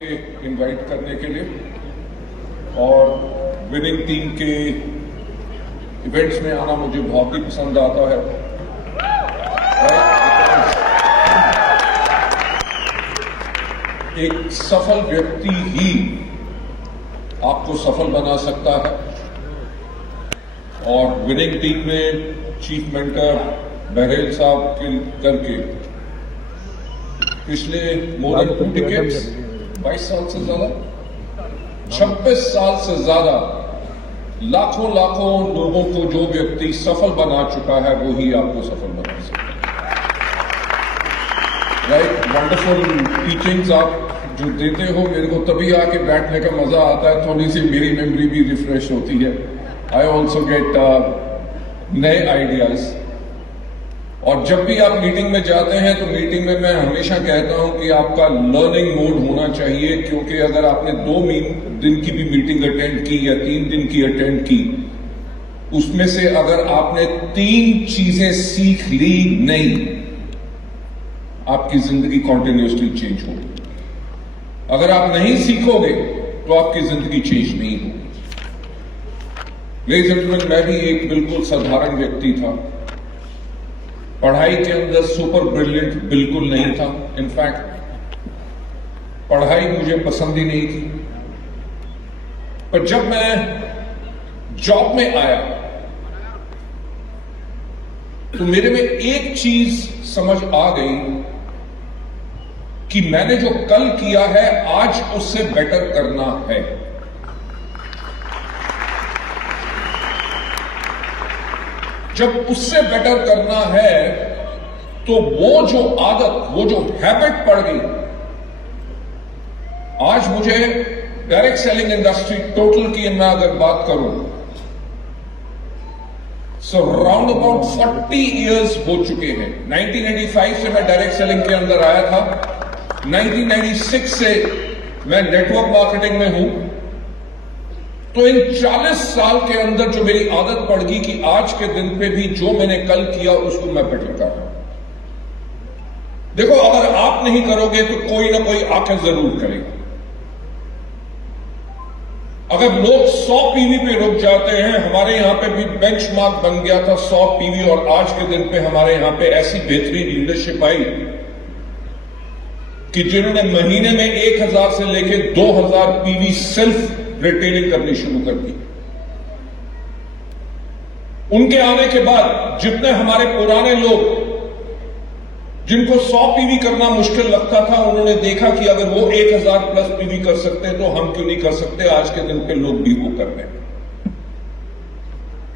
Invite करने के लिए और विनिंग टीम के इवेंट्स में आना मुझे बहुत ही पसंद आता है। एक सफल व्यक्ति ही आपको सफल बना सकता है और विनिंग टीम में चीफ मेंटर बहरेल साहब के करके पिछले मोर देन 2 डिकेड्स 22 साल से ज्यादा 26 साल से ज्यादा लाखों लाखों लोगों को जो व्यक्ति सफल बना चुका है वो ही आपको सफल बना सकता है। राइट, वंडरफुल टीचिंग्स आप जो देते हो, मेरे को तभी आके बैठने का मजा आता है, थोड़ी सी मेरी मेमोरी भी रिफ्रेश होती है। आई ऑल्सो गेट नए आइडियाज। और जब भी आप मीटिंग में जाते हैं तो मीटिंग में मैं हमेशा कहता हूं कि आपका लर्निंग मोड होना चाहिए, क्योंकि अगर आपने 2 दिन की भी मीटिंग अटेंड की या 3 दिन की अटेंड की, उसमें से अगर आपने 3 चीजें सीख ली नहीं, आपकी जिंदगी कॉन्टिन्यूसली चेंज होगी। अगर आप नहीं सीखोगे तो आपकी जिंदगी चेंज नहीं होगी। लेडीज एंड जेंटलमैन, मैं भी एक बिल्कुल साधारण व्यक्ति था, पढ़ाई के अंदर सुपर ब्रिलियंट बिल्कुल नहीं था। इनफैक्ट पढ़ाई मुझे पसंद ही नहीं थी। पर जब मैं जॉब में आया तो मेरे में एक चीज समझ आ गई कि मैंने जो कल किया है आज उससे बेटर करना है। जब उससे बेटर करना है तो वो जो आदत, वो जो हैबिट पड़ गई, आज मुझे डायरेक्ट सेलिंग इंडस्ट्री टोटल की मैं अगर बात करूं सो राउंड अबाउट 40 इयर्स हो चुके हैं। 1985 से मैं डायरेक्ट सेलिंग के अंदर आया था, 1996 से मैं नेटवर्क मार्केटिंग में हूं। तो इन 40 साल के अंदर जो मेरी आदत पड़ गई कि आज के दिन पे भी जो मैंने कल किया उसको मैं बेटर कर रहा हूं। देखो, अगर आप नहीं करोगे तो कोई ना कोई आके जरूर करेगा। अगर लोग 100 पीवी पे रुक जाते हैं, हमारे यहां पे भी बेंचमार्क बन गया था 100 पीवी, और आज के दिन पे हमारे यहां पे ऐसी बेहतरीन लीडरशिप आई कि जिन्होंने महीने में 1000 से लेके 2000 पीवी सेल्फ रिटेलिंग करनी शुरू कर दी। उनके आने के बाद जितने हमारे पुराने लोग जिनको 100 पीवी करना मुश्किल लगता था, उन्होंने देखा कि अगर वो 1000 प्लस पीवी कर सकते हैं तो हम क्यों नहीं कर सकते। आज के दिन पे लोग भी वो कर रहे हैं।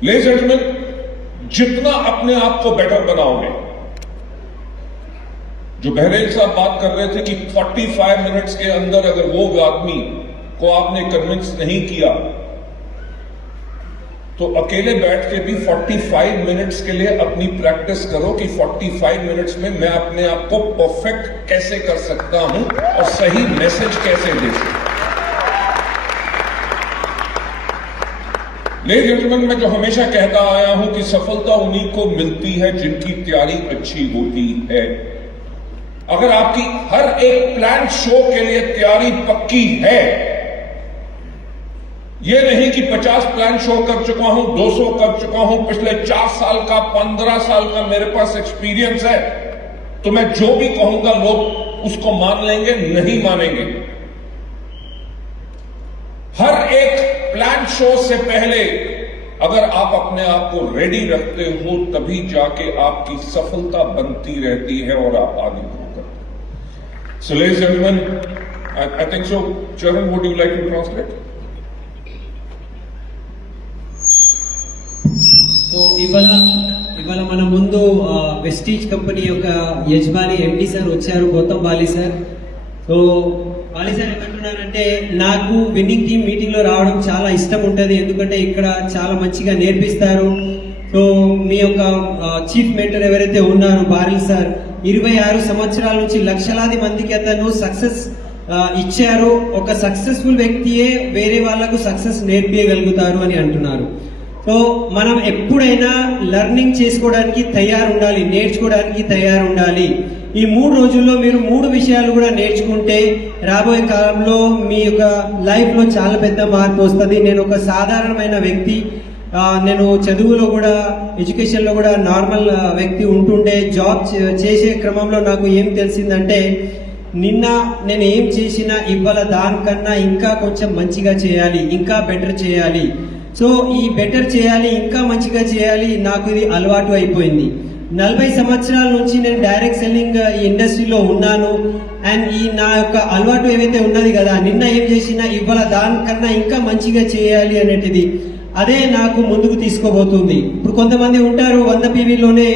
लेडीज एंड जेंटलमैन, जितना अपने आप को बेटर बनाओगे, जो बहरेल साहब बात कर रहे थे कि 45 मिनट्स के अंदर अगर वो आदमी को आपने कन्विंस नहीं किया तो अकेले बैठ के भी 45 मिनट्स के लिए अपनी प्रैक्टिस करो कि 45 मिनट्स में मैं अपने आप को परफेक्ट कैसे कर सकता हूं और सही मैसेज कैसे दे सकता हूं। लेडीज एंड जेंटलमैन, मैं जो हमेशा कहता आया हूं कि सफलता उन्हीं को मिलती है जिनकी तैयारी अच्छी होती है। अगर आपकी हर एक प्लान शो के लिए तैयारी पक्की है, यह नहीं कि 50 प्लान शो कर चुका हूं, 200 कर चुका हूं, पिछले 4 साल का 15 साल का मेरे पास एक्सपीरियंस है, तो मैं जो भी कहूंगा लोग उसको मान लेंगे, नहीं मानेंगे। हर एक प्लान शो से पहले अगर आप अपने आप को रेडी रखते हो तभी जाके आपकी सफलता बनती रहती है और आप आगे ग्रो करते हैं। So ladies and gentleman, I think so Charan, would you like to translate? So ఇవాళ మన ముందు వెస్టీజ్ కంపెనీ యొక్క యజమాని ఎండి సార్ వచ్చారు, Gautam Bali sir. So Bali sir ఏమంటున్నారంటే, నాకు విన్నింగ్ టీమ్ మీటింగ్ లో రావడం చాలా ఇష్టం ఉంటుంది, ఎందుకంటే ఇక్కడ చాలా మంచిగా నేర్పిస్తారు. సో మీ యొక్క చీఫ్ మెంటర్ ఎవరైతే ఉన్నారో బారిల్ సార్, 26 సంవత్సరాల నుంచి లక్షలాది మందికి అతను సక్సెస్ ఇచ్చారు. ఒక సక్సెస్ఫుల్ వ్యక్తియే వేరే వాళ్లకు సక్సెస్ నేర్పించగలుగుతారు అని అంటున్నారు. సో మనం ఎప్పుడైనా లర్నింగ్ చేసుకోవడానికి తయారు ఉండాలి, నేర్చుకోవడానికి తయారు ఉండాలి. ఈ 3 రోజుల్లో మీరు 3 విషయాలు కూడా నేర్చుకుంటే రాబోయే కాలంలో మీ యొక్క లైఫ్లో చాలా పెద్ద మార్పు వస్తుంది. నేను ఒక సాధారణమైన వ్యక్తి, నేను చదువులో కూడా ఎడ్యుకేషన్లో కూడా నార్మల్ వ్యక్తి ఉంటుండే. జాబ్ చేసే క్రమంలో నాకు ఏం తెలిసిందంటే నిన్న నేను ఏం చేసినా ఇవాళ దానికన్నా ఇంకా కొంచెం మంచిగా చేయాలి, ఇంకా బెటర్ చేయాలి. సో ఈ బెటర్ చేయాలి, ఇంకా మంచిగా చేయాలి, నాకు ఇది అలవాటు అయిపోయింది. 40 సంవత్సరాల నుంచి నేను డైరెక్ట్ సెల్లింగ్ ఈ ఇండస్ట్రీలో ఉన్నాను. అండ్ ఈ నా యొక్క అలవాటు ఏవైతే ఉన్నది కదా, నిన్న ఏం చేసినా ఇవాళ దానికన్నా ఇంకా మంచిగా చేయాలి అనేటిది, అదే నాకు ముందుకు తీసుకోబోతుంది. ఇప్పుడు కొంతమంది ఉంటారు 100 పీవీలోనే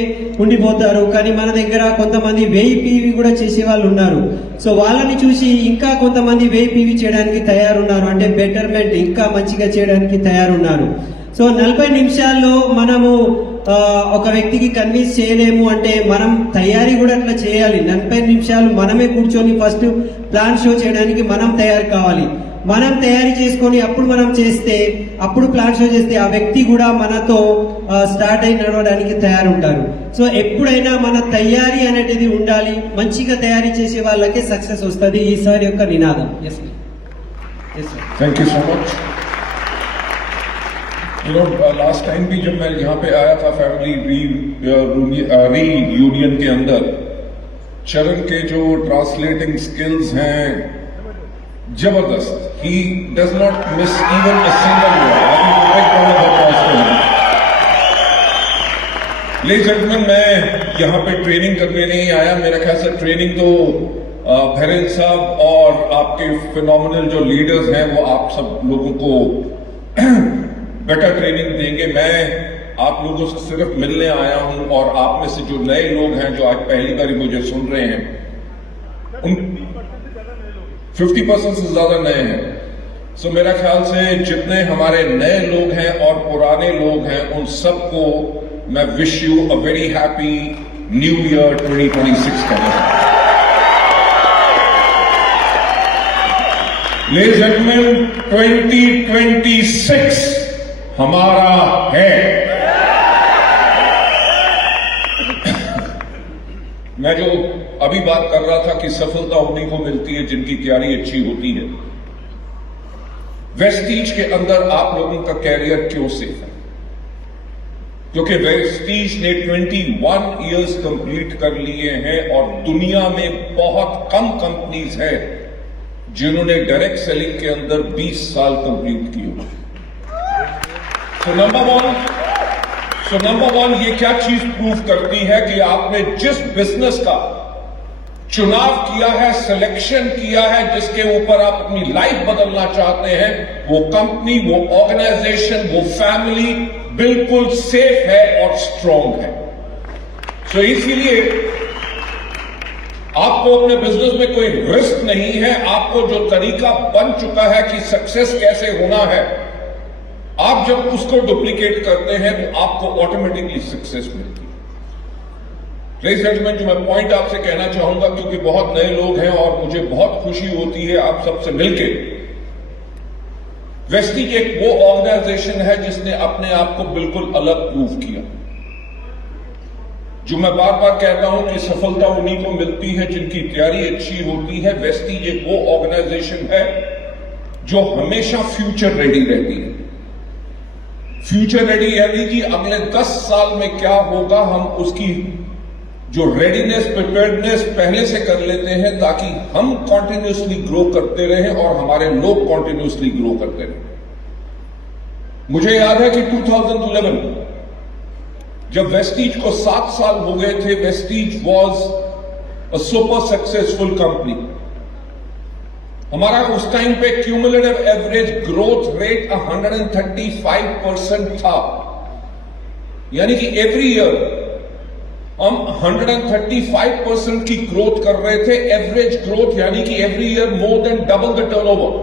ఉండిపోతారు, కానీ మన దగ్గర కొంతమంది 1000 పీవీ కూడా చేసే వాళ్ళు ఉన్నారు. సో వాళ్ళని చూసి ఇంకా కొంతమంది 1000 పీవీ చేయడానికి తయారున్నారు, అంటే బెటర్మెంట్ ఇంకా మంచిగా చేయడానికి తయారున్నారు. సో 40 నిమిషాల్లో మనము ఒక వ్యక్తికి కన్విన్స్ చేయలేము అంటే మనం తయారీ కూడా అట్లా చేయాలి. 40 నిమిషాలు మనమే కూర్చొని ఫస్ట్ ప్లాన్ షో చేయడానికి మనం తయారు కావాలి. మనం తయారీ చేసుకొని అప్పుడు మనం చేస్తే, అప్పుడు ప్లాన్ షో చేస్తే ఆ వ్యక్తి కూడా మనతో స్టార్ట్ అయి నడవడానికి తయారుంటారు. సో ఎప్పుడైనా మన తయారీ అనేది ఉండాలి. మంచిగా తయారీ చేసే వాళ్ళకే సక్సెస్ వస్తుంది. ఈసారి యొక్క నినాదం. Yes sir. Thank you so much. Last time भी जब मैं यहाँ पे आया था फैमिली रीयूनियन के अंदर, चरण के जो ट्रांसलेटिंग स्किल्स हैं जबरदस्त. He does not miss even a single word. Ladies gentleman, मैं यहाँ पे ट्रेनिंग करने नहीं आया. मेरा ख्याल से ट्रेनिंग तो भैरन साहब और आपके फिनोमिनल जो लीडर्स हैं वो आप सब लोगों को बेटर ट्रेनिंग देंगे. मैं आप लोगों से सिर्फ मिलने आया हूं और आप में से जो नए लोग हैं जो आज पहली बार मुझे सुन रहे हैं, उन 50% से ज्यादा नए हैं. सो मेरा ख्याल से जितने हमारे नए लोग हैं और पुराने लोग हैं उन सबको मैं wish you a very happy new year 2026 कहना चाहता हूं. लेडीज एंड जेंटलमैन, 2026 हमारा है. मैं जो अभी बात कर रहा था कि सफलता उन्हीं को मिलती है जिनकी तैयारी अच्छी होती है. वेस्टीज के अंदर आप लोगों का कैरियर क्यों सेफ है? क्योंकि वेस्टीज ने 21 इयर्स कंप्लीट कर लिए हैं और दुनिया में बहुत कम कंपनीज हैं जिन्होंने डायरेक्ट सेलिंग के अंदर 20 साल कंप्लीट किए. सो नंबर वन ये क्या चीज प्रूव करती है कि आपने जिस बिजनेस का चुनाव किया है, सिलेक्शन किया है, जिसके ऊपर आप अपनी लाइफ बदलना चाहते हैं, वो कंपनी, वो ऑर्गेनाइजेशन, वो फैमिली बिल्कुल सेफ है और स्ट्रांग है. सो इसीलिए आपको अपने बिजनेस में कोई रिस्क नहीं है. आपको जो तरीका बन चुका है कि सक्सेस कैसे होना है, आप जब उसको डुप्लीकेट करते हैं तो आपको ऑटोमेटिकली सक्सेस मिलती है. लेडीज एंड जेंटलमैन, जो मैं पॉइंट आपसे कहना चाहूंगा, क्योंकि बहुत नए लोग हैं और मुझे बहुत खुशी होती है आप सबसे मिलके. वेस्टीज एक वो ऑर्गेनाइजेशन है जिसने अपने आप को बिल्कुल अलग प्रूव किया. जो मैं बार बार कहता हूं कि सफलता उन्हीं को मिलती है जिनकी तैयारी अच्छी होती है. वेस्टीज एक वो ऑर्गेनाइजेशन है जो हमेशा फ्यूचर रेडी रहती है. फ्यूचर रेडी यानी कि अगले 10 साल में क्या होगा, हम उसकी जो रेडीनेस, प्रिपेयर्डनेस पहले से कर लेते हैं ताकि हम कॉन्टिन्यूसली ग्रो करते रहें और हमारे लोग कॉन्टिन्यूसली ग्रो करते रहें. मुझे याद है कि 2011 जब वेस्टीज को 7 साल हो गए थे, Vestige was a super successful company. हमारा उस टाइम पे क्यूमुलेटिव एवरेज ग्रोथ रेट 135% था. यानी कि एवरी ईयर हम 135% की ग्रोथ कर रहे थे. एवरेज ग्रोथ यानी कि every year more than double the turnover.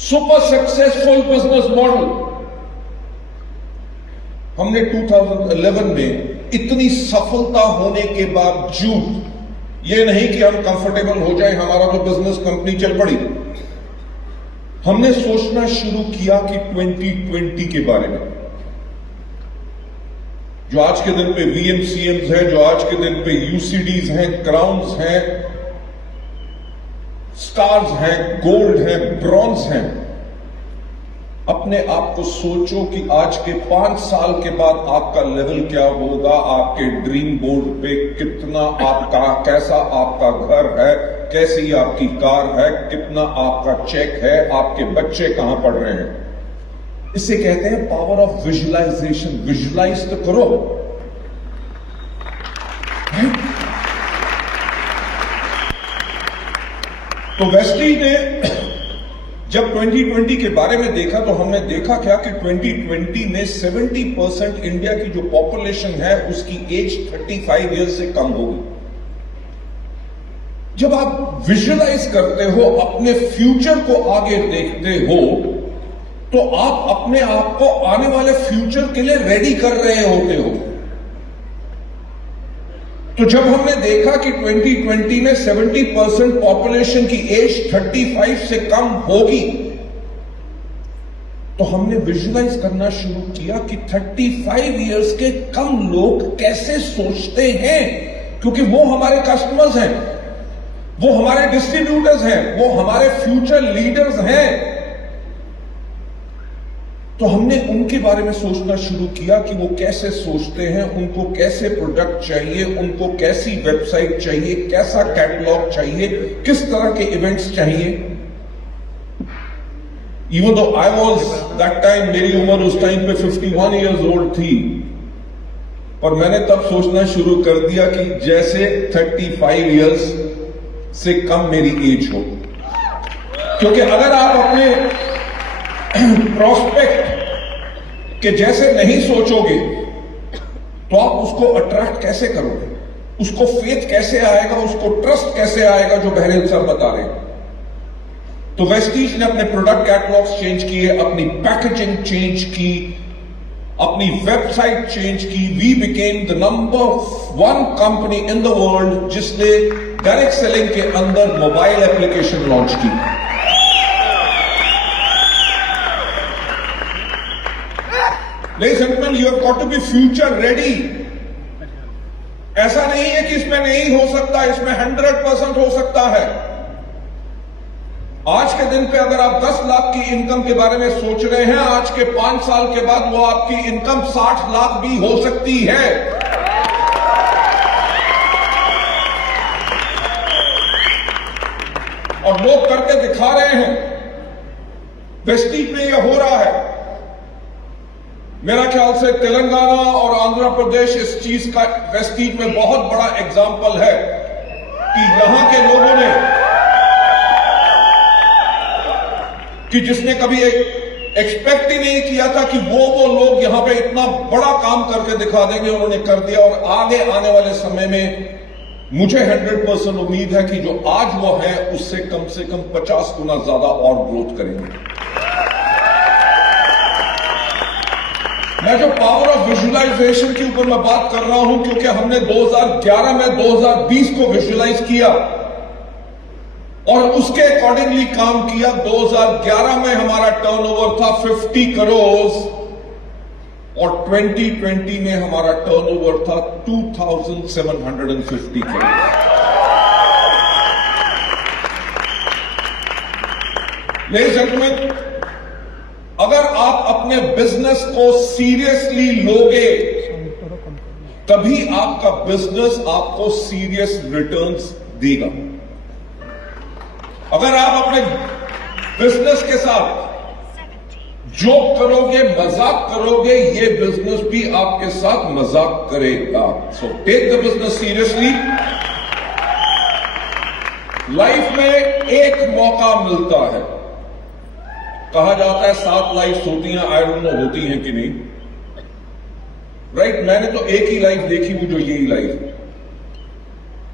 Super successful business model. हमने 2011 में इतनी सफलता होने के बावजूद, ये नहीं कि हम कंफर्टेबल हो जाए, हमारा तो बिजनेस कंपनी चल पड़ी, हमने सोचना शुरू किया कि 2020 के बारे में. जो आज के दिन पे VMCMs हैं, जो आज के दिन पे UCDs हैं, क्राउन्स हैं, स्टार्स हैं, गोल्ड हैं, ब्रॉन्ज हैं, अपने आप को सोचो कि आज के 5 साल के बाद आपका लेवल क्या होगा, आपके ड्रीम बोर्ड पे कितना आपका, कैसा आपका घर है, कैसी आपकी कार है, कितना आपका चेक है, आपके बच्चे कहां पढ़ रहे हैं। इसे कहते हैं पावर ऑफ विजुअलाइजेशन। विजुअलाइज तो करो। तो वेस्टलीज ने जब 2020 के बारे में देखा तो हमने देखा क्या कि 2020 में 70% इंडिया की जो पॉपुलेशन है उसकी एज 35 ईयर्स से कम होगी। जब आप विजुअलाइज करते हो, अपने फ्यूचर को आगे देखते हो, तो आप अपने आप को आने वाले फ्यूचर के लिए रेडी कर रहे होते हो। तो जब हमने देखा कि 2020 में 70% पॉपुलेशन की एज 35 से कम होगी, तो हमने विजुअलाइज करना शुरू किया कि 35 इयर्स के कम लोग कैसे सोचते हैं, क्योंकि वो हमारे कस्टमर्स हैं, वो हमारे डिस्ट्रीब्यूटर्स हैं, वो हमारे फ्यूचर लीडर्स हैं। तो हमने उनके बारे में सोचना शुरू किया कि वो कैसे सोचते हैं, उनको कैसे प्रोडक्ट चाहिए, उनको कैसी वेबसाइट चाहिए, कैसा कैटलॉग चाहिए, किस तरह के इवेंट्स चाहिए। Even though I was that time, मेरी उम्र उस टाइम पे 51 इयर्स ओल्ड थी, और मैंने तब सोचना शुरू कर दिया कि जैसे 35 इयर्स से कम मेरी एज हो। क्योंकि अगर आप अपने प्रोस्पेक्ट के जैसे नहीं सोचोगे तो आप उसको अट्रैक्ट कैसे करोगे, उसको फेथ कैसे आएगा, उसको ट्रस्ट कैसे आएगा, जो बहरेल साहब बता रहे हैं। तो वेस्टीज ने अपने प्रोडक्ट कैटलॉग्स चेंज किए, अपनी पैकेजिंग चेंज की, अपनी वेबसाइट चेंज की। We became the number 1 company in the world जिसने डायरेक्ट सेलिंग के अंदर मोबाइल एप्लीकेशन लॉन्च की। Ladies and gentlemen, you have got to be future ready. ऐसा नहीं है कि इसमें नहीं हो सकता, इसमें 100% हो सकता है। आज के दिन पे अगर आप 10 लाख की इनकम के बारे में सोच रहे हैं, आज के 5 साल के बाद वो आपकी इनकम 60 लाख भी हो सकती है। और लोग करके दिखा रहे हैं। वेस्टीज में यह हो रहा है। मेरा ख्याल से तेलंगाना और आंध्र प्रदेश इस चीज का वेस्टीज में बहुत बड़ा एग्जाम्पल है कि यहां के लोगों ने, कि जिसने कभी एक्सपेक्ट ही नहीं किया था कि वो लोग यहां पे इतना बड़ा काम करके दिखा देंगे, उन्होंने कर दिया। और आगे आने वाले समय में मुझे 100% उम्मीद है कि जो आज वो है उससे कम से कम 50 गुना ज्यादा और ग्रोथ करेंगे। मैं जो पावर ऑफ विजुअलाइजेशन के ऊपर मैं बात कर रहा हूं, क्योंकि हमने 2011 में 2020 को विजुअलाइज किया और उसके अकॉर्डिंगली काम किया। 2011 में हमारा टर्नओवर था 50 करोड़ और 2020 में हमारा टर्नओवर था 2750 करोड़। लेडीज एंड जेंटलमैन, अगर आप अपने बिजनेस को सीरियसली लोगे तभी आपका बिजनेस आपको सीरियस रिटर्न्स देगा। अगर आप अपने बिजनेस के साथ जोक करोगे, मजाक करोगे, ये बिजनेस भी आपके साथ मजाक करेगा। So take the business seriously. Life में एक मौका मिलता है। कहा जाता है 7 लाइफ्स होती हैं, आई डोंट नो होती हैं कि नहीं, राइट? मैंने तो एक ही लाइफ देखी, वो जो यही लाइफ।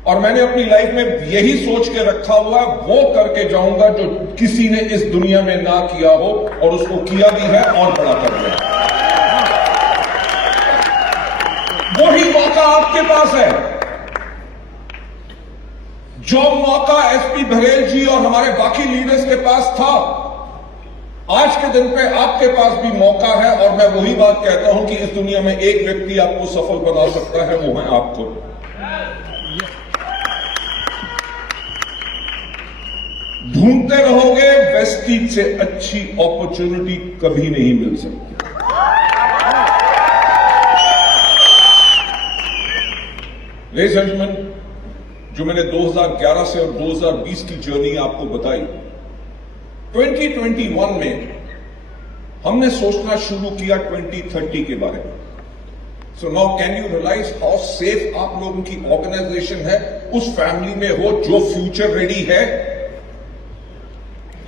और मैंने अपनी लाइफ में यही सोच के रखा हुआ, वो करके जाऊंगा जो किसी ने इस दुनिया में ना किया हो, और उसको किया भी है और बड़ा कर दिया। वही मौका आपके पास है जो मौका एसपी बघेल जी और हमारे बाकी लीडर्स के पास था। आज के दिन पे आपके पास भी मौका है, और मैं वही बात कहता हूं कि इस दुनिया में एक व्यक्ति आपको सफल बना सकता है, वो है आप खुद। ढूंढते रहोगे, वेस्टीज से अच्छी अपॉर्चुनिटी कभी नहीं मिल सकती। लेडीज एंड जेंटलमैन, जो मैंने 2011 से और 2020 की जर्नी आपको बताई, 2021 में हमने सोचना शुरू किया 2030 के बारे में। So now can you realise how safe आप लोगों की ऑर्गेनाइजेशन है, उस फैमिली में हो जो फ्यूचर रेडी है।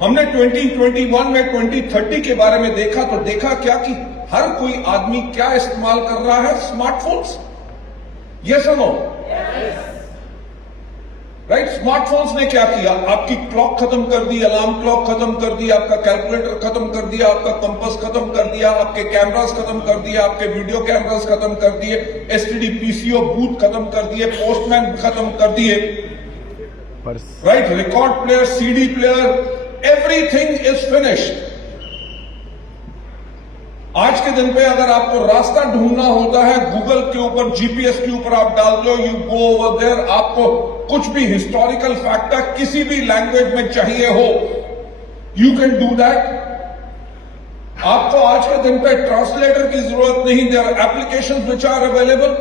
हमने 2021 में 2030 के बारे में देखा, तो देखा क्या कि हर कोई आदमी क्या इस्तेमाल कर रहा है, स्मार्टफोन्स। यस और नो? राइट? स्मार्टफोन्स ने क्या किया? आपकी क्लॉक खत्म कर दी, अलार्म क्लॉक खत्म कर दी, आपका कैलकुलेटर खत्म कर दिया, आपका कंपास खत्म कर दिया, आपके कैमरास खत्म कर दिया, आपके वीडियो कैमरास खत्म कर दिए, एसटीडी पीसीओ बूथ खत्म कर दिए, पोस्टमैन खत्म कर दिए, right? Record player, CD player, everything is finished. आज के दिन पे अगर आपको रास्ता ढूंढना होता है, गूगल के ऊपर, जीपीएस के ऊपर आप डाल दो, यू गो ओवर देयर, आपको कुछ भी हिस्टोरिकल फैक्टर किसी भी लैंग्वेज में चाहिए हो, यू कैन डू दैट। आपको आज के दिन पे ट्रांसलेटर की जरूरत नहीं, there are applications which are available.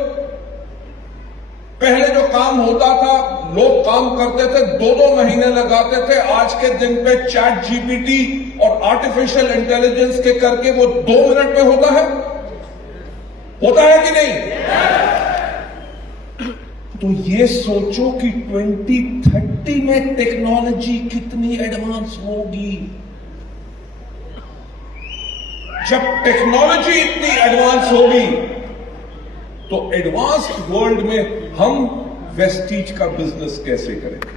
पहले जो काम होता था, लोग काम करते थे, 2-2 महीने लगाते थे, आज के दिन पे चैट जीपीटी और आर्टिफिशियल इंटेलिजेंस के करके वो 2 मिनट में होता है कि नहीं? तो ये सोचो कि 2030 में टेक्नोलॉजी कितनी एडवांस होगी। जब टेक्नोलॉजी इतनी एडवांस होगी, तो एडवांस्ड वर्ल्ड में हम वेस्टीज का बिजनेस कैसे करेंगे?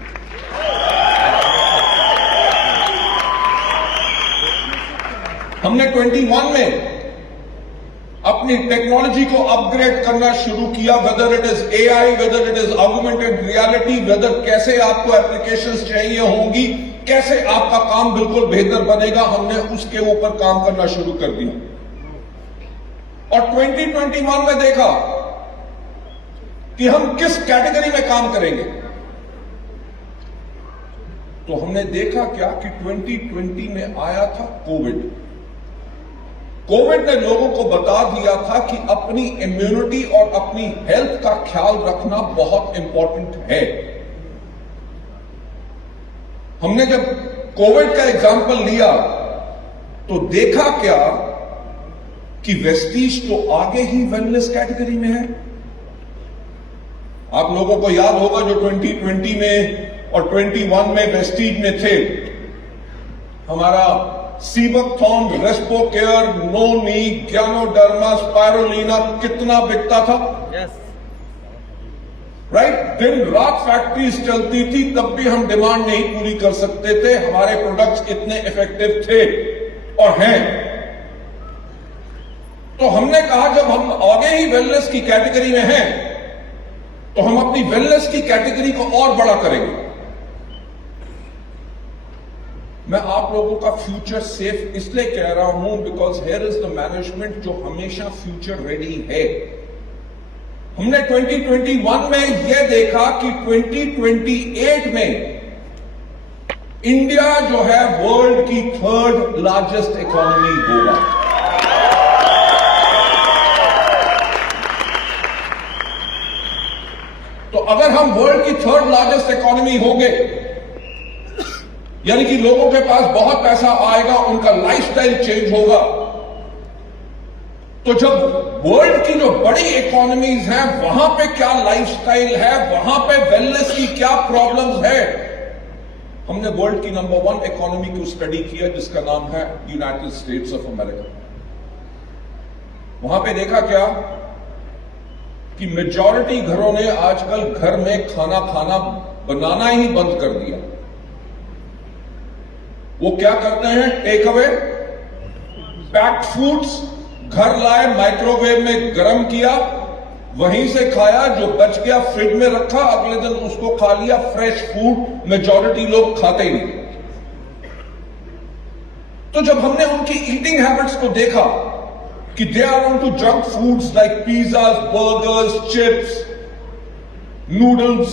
हमने 21 में अपनी टेक्नोलॉजी को अपग्रेड करना शुरू किया, whether it is AI, whether it is augmented reality, whether कैसे आपको एप्लीकेशंस चाहिए होंगी, कैसे आपका काम बिल्कुल बेहतर बनेगा, हमने उसके ऊपर काम करना शुरू कर दिया। और 2021 में देखा कि हम किस कैटेगरी में काम करेंगे। तो हमने देखा क्या कि 2020 में आया था कोविड। कोविड ने लोगों को बता दिया था कि अपनी इम्यूनिटी और अपनी हेल्थ का ख्याल रखना बहुत इंपॉर्टेंट है। हमने जब कोविड का एग्जाम्पल लिया तो देखा क्या कि वेस्टीज तो आगे ही वेलनेस कैटेगरी में है। आप लोगों को याद होगा जो 2020 में और 21 में वेस्टीज में थे, हमारा सीबकथॉन, रेस्पोकेयर, नोनी, ग्यानोडर्मा, स्पायरोलिना कितना बिकता था। राइट? दिन रात फैक्ट्रीज चलती थी, तब भी हम डिमांड नहीं पूरी कर सकते थे। हमारे प्रोडक्ट्स इतने इफेक्टिव थे और हैं। तो हमने कहा जब हम आगे ही वेलनेस की कैटेगरी में हैं, तो हम अपनी वेलनेस की कैटेगरी को और बड़ा करेंगे। मैं आप लोगों का फ्यूचर सेफ इसलिए कह रहा हूं because here is the management जो हमेशा फ्यूचर रेडी है। हमने 2021 में यह देखा कि 2028 में इंडिया जो है वर्ल्ड की 3rd लार्जेस्ट इकोनॉमी होगा। तो अगर हम वर्ल्ड की 3rd लार्जेस्ट इकोनॉमी होंगे, यानी कि लोगों के पास बहुत पैसा आएगा, उनका लाइफस्टाइल चेंज होगा, तो जब वर्ल्ड की जो बड़ी इकोनॉमीज हैं वहां पे क्या लाइफस्टाइल है, वहां पे वेलनेस की क्या प्रॉब्लम्स है। हमने वर्ल्ड की नंबर 1 इकोनॉमी को स्टडी किया जिसका नाम है यूनाइटेड स्टेट्स ऑफ अमेरिका। वहां पे देखा क्या कि मेजॉरिटी घरों ने आजकल घर में खाना बनाना ही बंद कर दिया। वो क्या करते हैं? टेक अवे, पैक्ड फूड्स घर लाए, माइक्रोवेव में गर्म किया, वहीं से खाया, जो बच गया फ्रिज में रखा, अगले दिन उसको खा लिया। फ्रेश फूड मेजॉरिटी लोग खाते ही नहीं। तो जब हमने उनकी ईटिंग हैबिट्स को देखा कि they are on to junk foods like pizzas, burgers, chips, noodles,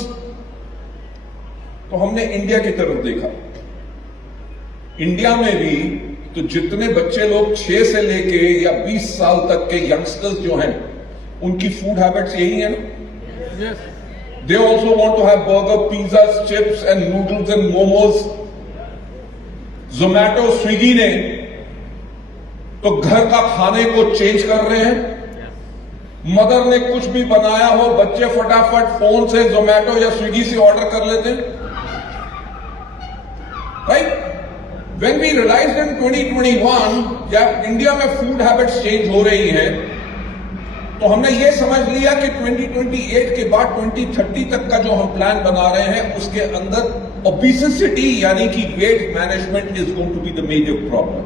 तो हमने इंडिया की तरफ देखा। इंडिया में भी तो जितने बच्चे लोग 6 से लेके या 20 साल तक के यंगस्टर्स जो हैं, उनकी फूड हैबिट्स यही है ना। They also want to have burger, pizza, chips and noodles and momos. Zomato, Swiggy ने तो घर का खाने को चेंज कर रहे हैं। मदर ने कुछ भी बनाया हो, बच्चे फटाफट फोन से जोमैटो या स्विगी से ऑर्डर कर लेते हैं, right. When we realized in 2021 या इंडिया में फूड हैबिट्स चेंज हो रही हैं, तो हमने ये समझ लिया कि 2028 के बाद 2030 तक का जो हम प्लान बना रहे हैं, उसके अंदर ओबेसिटी यानी कि weight management is going to be the major problem.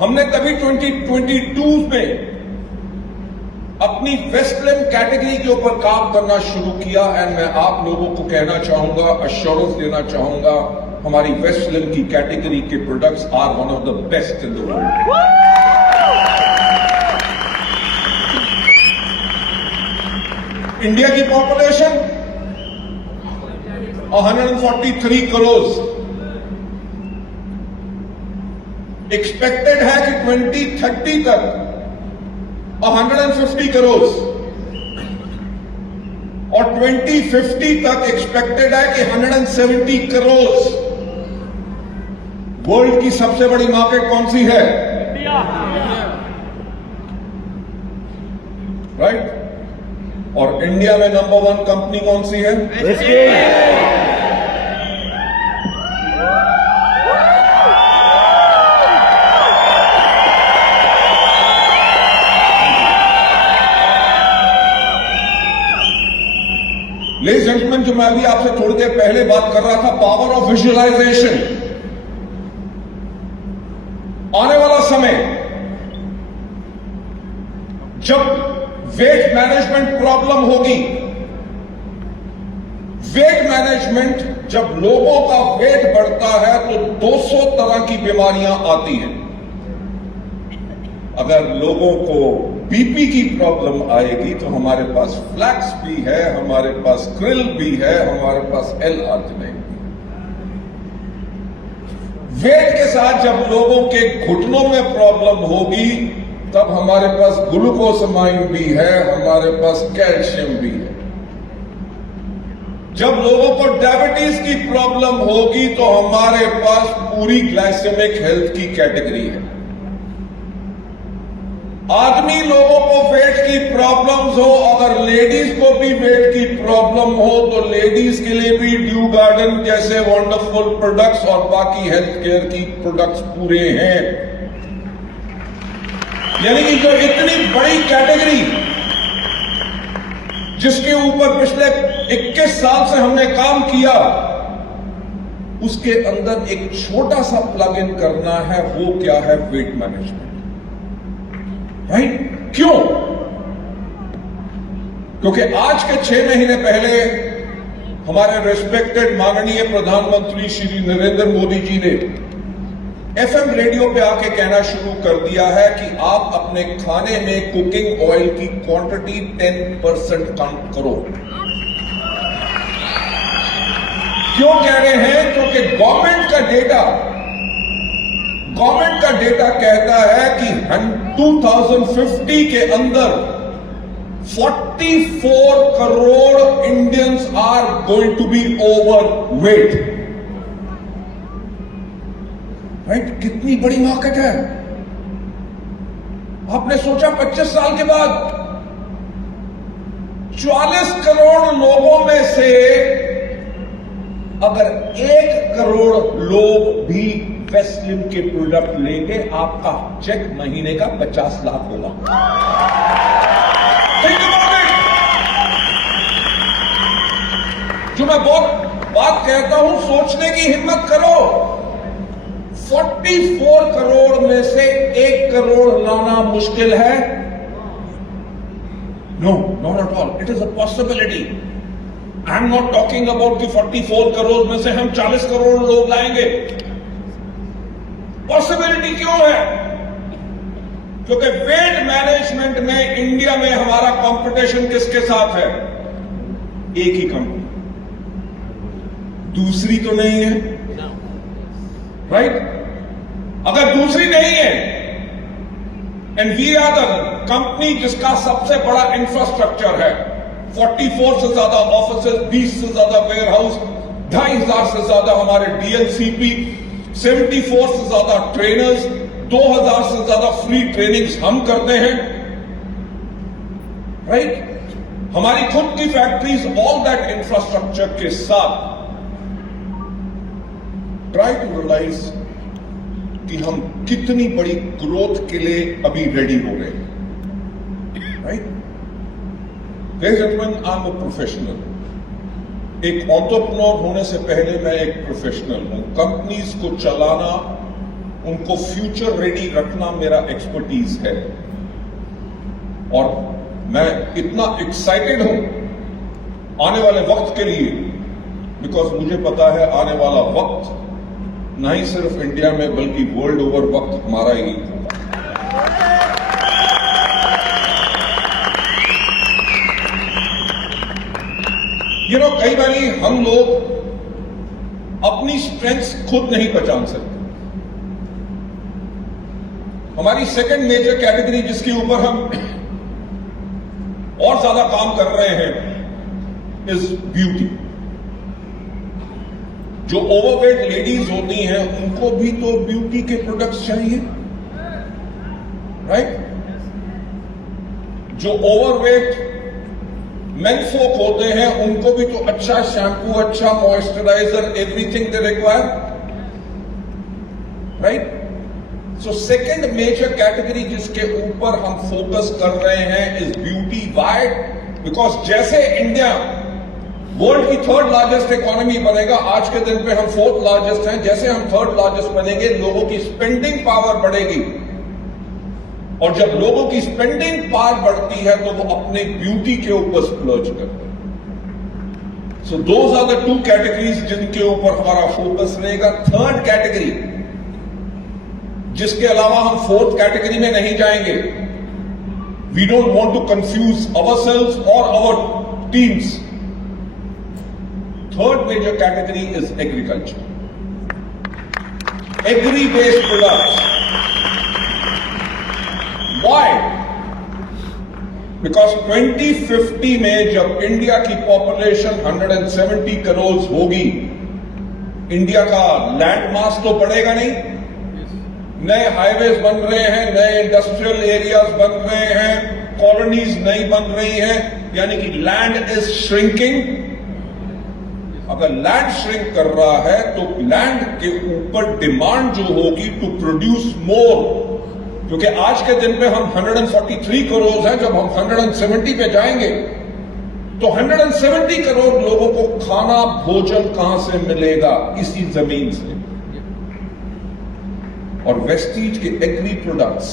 हमने तभी 2022 में अपनी वेस्टलिम कैटेगरी के ऊपर काम करना शुरू किया। एंड मैं आप लोगों को कहना चाहूंगा, अश्योरेंस देना चाहूंगा, हमारी वेस्टलिम की कैटेगरी के products are one of the best in the world. India की पॉपुलेशन 143 करोड़, एक्सपेक्टेड है कि 2030 तक 150 करोड़ और 2050 तक एक्सपेक्टेड है कि 170 करोड़। वर्ल्ड की सबसे बड़ी मार्केट कौन सी है? India, right. और इंडिया में नंबर 1 कंपनी कौन सी है? लेडीज जेंटलमैन, जो मैं अभी आपसे थोड़ी देर पहले बात कर रहा था, पावर ऑफ विजुअलाइजेशन। आने वाला समय जब वेट मैनेजमेंट प्रॉब्लम होगी, वेट मैनेजमेंट जब लोगों का वेट बढ़ता है तो 200 तरह की बीमारियां आती हैं। अगर लोगों को बीपी की प्रॉब्लम आएगी तो हमारे पास फ्लैक्स भी है, हमारे पास क्रिल भी है, हमारे पास L-आर्जिनिन भी। वेट के साथ जब लोगों के घुटनों में प्रॉब्लम होगी तब हमारे पास ग्लूकोसामाइन भी है, हमारे पास कैल्शियम भी है। जब लोगों को डायबिटीज की प्रॉब्लम होगी तो हमारे पास पूरी ग्लाइसेमिक हेल्थ की कैटेगरी है। आदमी लोगों को वेट की प्रॉब्लम्स हो, अगर लेडीज को भी वेट की प्रॉब्लम हो तो लेडीज के लिए भी ड्यू गार्डन जैसे वंडरफुल प्रोडक्ट्स और बाकी हेल्थ केयर की प्रोडक्ट्स पूरे हैं। यानी कि जो इतनी बड़ी कैटेगरी जिसके ऊपर पिछले 21 साल से हमने काम किया, उसके अंदर एक छोटा सा प्लग इन करना है। वो क्या है? Weight management, right? क्यों? क्योंकि आज के 6 महीने पहले हमारे रिस्पेक्टेड माननीय प्रधानमंत्री श्री नरेंद्र मोदी जी ने FM रेडियो पे आके कहना शुरू कर दिया है कि आप अपने खाने में कुकिंग ऑयल की क्वांटिटी 10% कम करो। क्यों कह रहे हैं? क्योंकि गवर्नमेंट का डेटा कहता है कि 2050 के अंदर 44 crore Indians are going to be overweight, right? कितनी बड़ी मार्केट है। आपने सोचा 25 साल के बाद 40 करोड़ लोगों में से अगर 1 करोड़ लोग भी वेस्टलिन के प्रोडक्ट लेंगे, आपका चेक महीने का 50 लाख होगा। जो मैं बहुत बात कहता हूं, सोचने की हिम्मत करो। 44 करोड़ में से 1 करोड़ लाना मुश्किल है? No, not at all. It is a possibility. I am not talking about कि 44 करोड़ में से हम 40 करोड़ लोग लाएंगे। पॉसिबिलिटी क्यों है? क्योंकि वेट मैनेजमेंट में इंडिया में हमारा कंपटीशन किसके साथ है? एक ही कंपनी, दूसरी तो नहीं है, राइट? अगर दूसरी नहीं है and we are the company जिसका सबसे बड़ा इंफ्रास्ट्रक्चर है, 44 से ज्यादा ऑफिसेज, 20 से ज्यादा वेयर हाउस, 2500 से ज्यादा हमारे डीएलसीपी, 74 से ज्यादा ट्रेनर्स, 2000 से ज्यादा फ्री ट्रेनिंग्स हम करते हैं, राइट? हमारी खुद की फैक्ट्रीज, ऑल दैट इंफ्रास्ट्रक्चर के साथ ट्राई टू रियलाइज कि हम कितनी बड़ी ग्रोथ के लिए अभी रेडी हो रहे हैं, right? Ladies and gentlemen, I'm a professional. एक एंटरप्रेन्योर होने से पहले मैं एक प्रोफेशनल हूं. कंपनीज को चलाना, उनको फ्यूचर रेडी रखना मेरा एक्सपर्टीज है. और मैं इतना एक्साइटेड हूं आने वाले वक्त के लिए, बिकॉज मुझे पता है आने वाला वक्त ना ही सिर्फ इंडिया में बल्कि वर्ल्ड ओवर वक्त हमारा ही होगा. कई बार हम लोग अपनी स्ट्रेंथ्स खुद नहीं पहचान सकते. हमारी सेकंड मेजर कैटेगरी जिसके ऊपर हम और ज्यादा काम कर रहे हैं इज ब्यूटी. जो ओवरवेट लेडीज होती हैं उनको भी तो ब्यूटी के प्रोडक्ट्स चाहिए, राइट? जो ओवरवेट मेन फोक होते हैं उनको भी तो अच्छा शैम्पू, अच्छा moisturiser, everything they require, right? So second major category जिसके ऊपर हम फोकस कर रहे हैं इज ब्यूटी. व्हाई? बिकॉज जैसे इंडिया वर्ल्ड की थर्ड लार्जेस्ट इकोनॉमी बनेगा, आज के दिन पे हम फोर्थ लार्जेस्ट हैं, जैसे हम थर्ड लार्जेस्ट बनेंगे लोगों की स्पेंडिंग पावर बढ़ेगी. और जब लोगों की स्पेंडिंग पावर बढ़ती है तो वो अपने ब्यूटी के ऊपर स्प्लर्ज करते हैं. So those are the two categories जिनके ऊपर हमारा फोकस रहेगा. थर्ड कैटेगरी जिसके अलावा हम फोर्थ कैटेगरी में नहीं जाएंगे. We don't want to confuse ourselves और our teams. Third major category is agriculture, agri based products. Why? Because 2050 में जब इंडिया की पॉपुलेशन 170 करोड़ होगी, इंडिया का लैंड मास तो बढ़ेगा नहीं. नए हाईवेज बन रहे हैं, नए इंडस्ट्रियल एरियाज बन रहे हैं, कॉलोनीज नई बन रही हैं, यानी कि लैंड इज श्रिंकिंग. अगर लैंड श्रिंक कर रहा है तो लैंड के ऊपर डिमांड जो होगी टू प्रोड्यूस मोर, क्योंकि आज के दिन पे हम 143 करोड़ हैं, जब हम 170 पे जाएंगे तो 170 करोड़ लोगों को खाना भोजन कहां से मिलेगा? इसी जमीन से. और वेस्टीज के agri products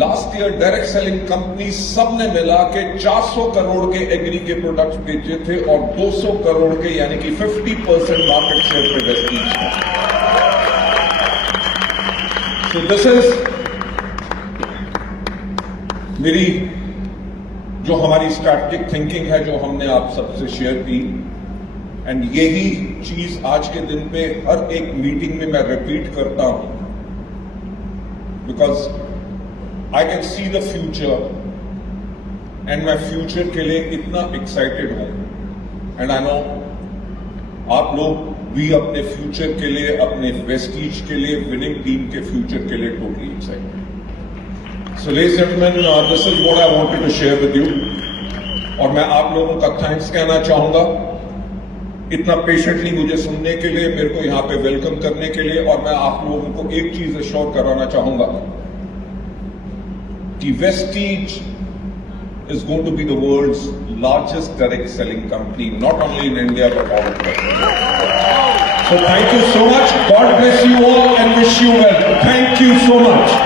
last year direct selling company सबने मिला के 400 करोड़ के एग्री के प्रोडक्ट्स बेचे थे और 200 करोड़ के यानी कि 50% मार्केट शेयर पे वेस्टीज है. So this is मेरी जो हमारी स्ट्रैटेजिक थिंकिंग है जो हमने आप सबसे शेयर की. एंड यही चीज आज के दिन पे हर एक मीटिंग में मैं रिपीट करता हूं, because I can see the future and मैं फ्यूचर के लिए इतना एक्साइटेड हूं. एंड आई नो आप लोग भी अपने फ्यूचर के लिए, अपने वेस्टीज के लिए, विनिंग टीम के फ्यूचर के लिए totally excited. So ladies and gentleman, this is what I wanted to share with you. और मैं आप लोगों का थैंक्स कहना चाहूंगा इतना पेशेंटली मुझे सुनने के लिए, मेरे को यहां पे वेलकम करने के लिए. और मैं आप लोगों को एक चीज एश्योर कराना चाहूंगा कि Vestige is going to be the world's largest direct selling company, not only in India but all over the world. So thank you so much. God bless you all and wish you well. Thank you so much.